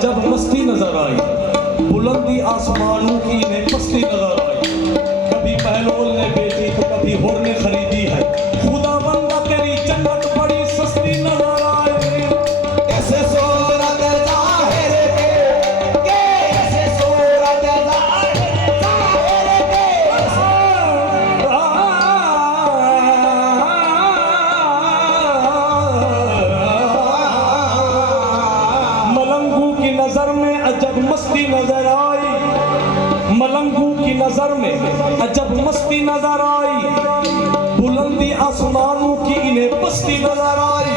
अजब मस्ती नजर आई, बुलंदी आसमानों की इन्हें पस्ती नजर आई। कभी पहलोल ने बेची तो कभी होर ने खरीदी है, खुदा बंदा तेरी जन्नत बड़ी सस्ती नजर आई। ऐसे सूरत ज़ाहिर के ऐसे सूरत ज़ाहिर के मलंगू की नजर में अजब मस्ती नजर आई, मलंगू की नजर में अजब मस्ती नजर आई, बुलंदी आसमानों की इन्हें पस्ती नजर आई।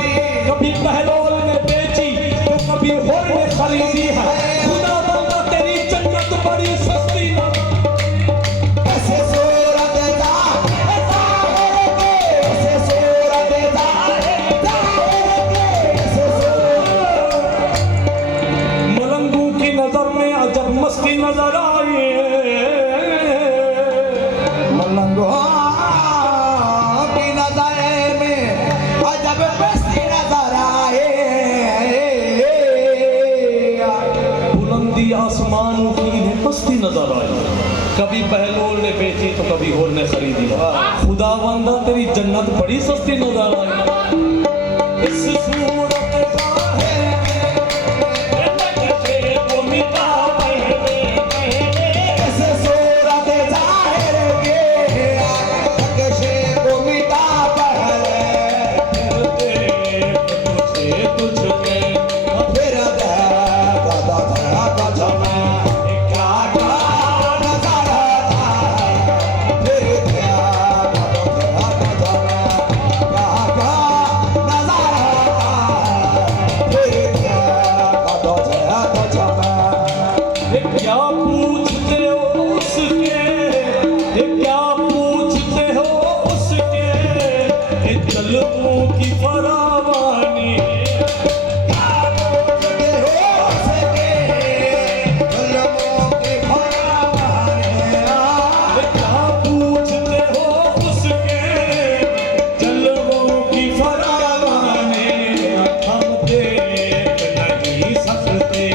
कभी पहलोल ने बेची तो कभी होर ने खरीदी है, खुदा बंदा तेरी जन्नत बड़ी सस्ती नजर। ऐसे सूरत ज़ाहिर के ऐसे सूरत ज़ाहिर के ऐसे सूरत मलंगू की नजर में अजब मस्ती नजर आई। मलंगों की नज़र में अजब मस्ती नजर आए। बुलंदी आसमानों की इन्हें पस्ती नजर आई, कभी पहलोल ने बेची तो कभी होर ने खरीदी, खुदा बंदा तेरी जन्नत बड़ी सस्ती नजर आई। इस सूरत ज़ाहिर में नक्शे को मिटा ऐसे सूरत ज़ाहिर के नक्शे को मिटा पहले तुझे तुझे फिर दादा जमा क्या क्या नजर आता फिर क्या दादा जमा क्या क्या नजर आता फिर क्या दादा जमा क्या पूछते हो उसके, क्या पूछते हो उसके, जलवों की फरावानी। क्या पूछते हो उसके, जलवों की फरावानी। हम देख नहीं सकते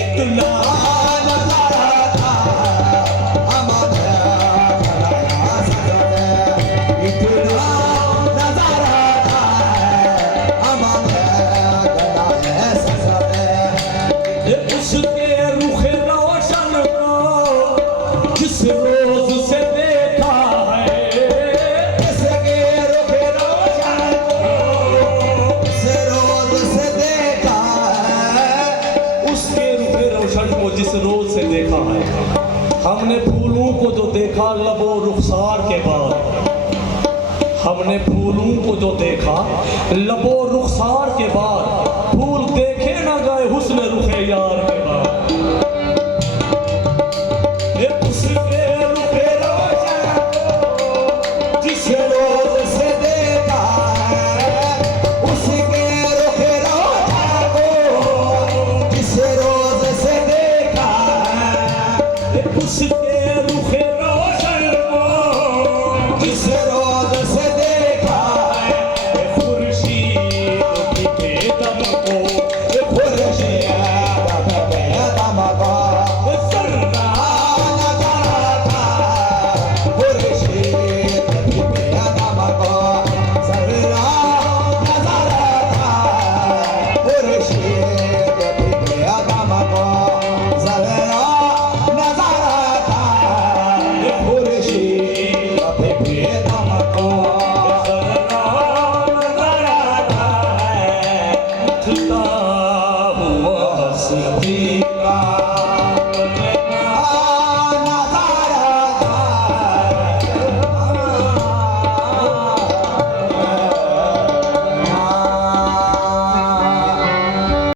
इतना उसके रुख रोशन को जिस रोज से देखा है, उसके रुख रोशन को जिस रोज से देखा है। हमने फूलों को जो देखा लबो रुखसार के बाद, हमने फूलों को जो देखा लबो रुखसार के बाद, फूल देखे न गए हुस्न रुखे यार के बाद। ये उसके रुखे रोशन को जिस रोज से देखा है, उसके रुख रोशन को जिस रोज से देखा है उसके रुखे रोशन को जिस रोज से देखा है खुर्शीद की बेदम को खुर्शीद बेदम को जर्रा नजर आता खुर्शीद बेदम को जर्रा नजर आता खुर्शीद बेदम को जर्रा नजर आता खुर्शीद बेदम को नजर आता है उठता हुआ हंसती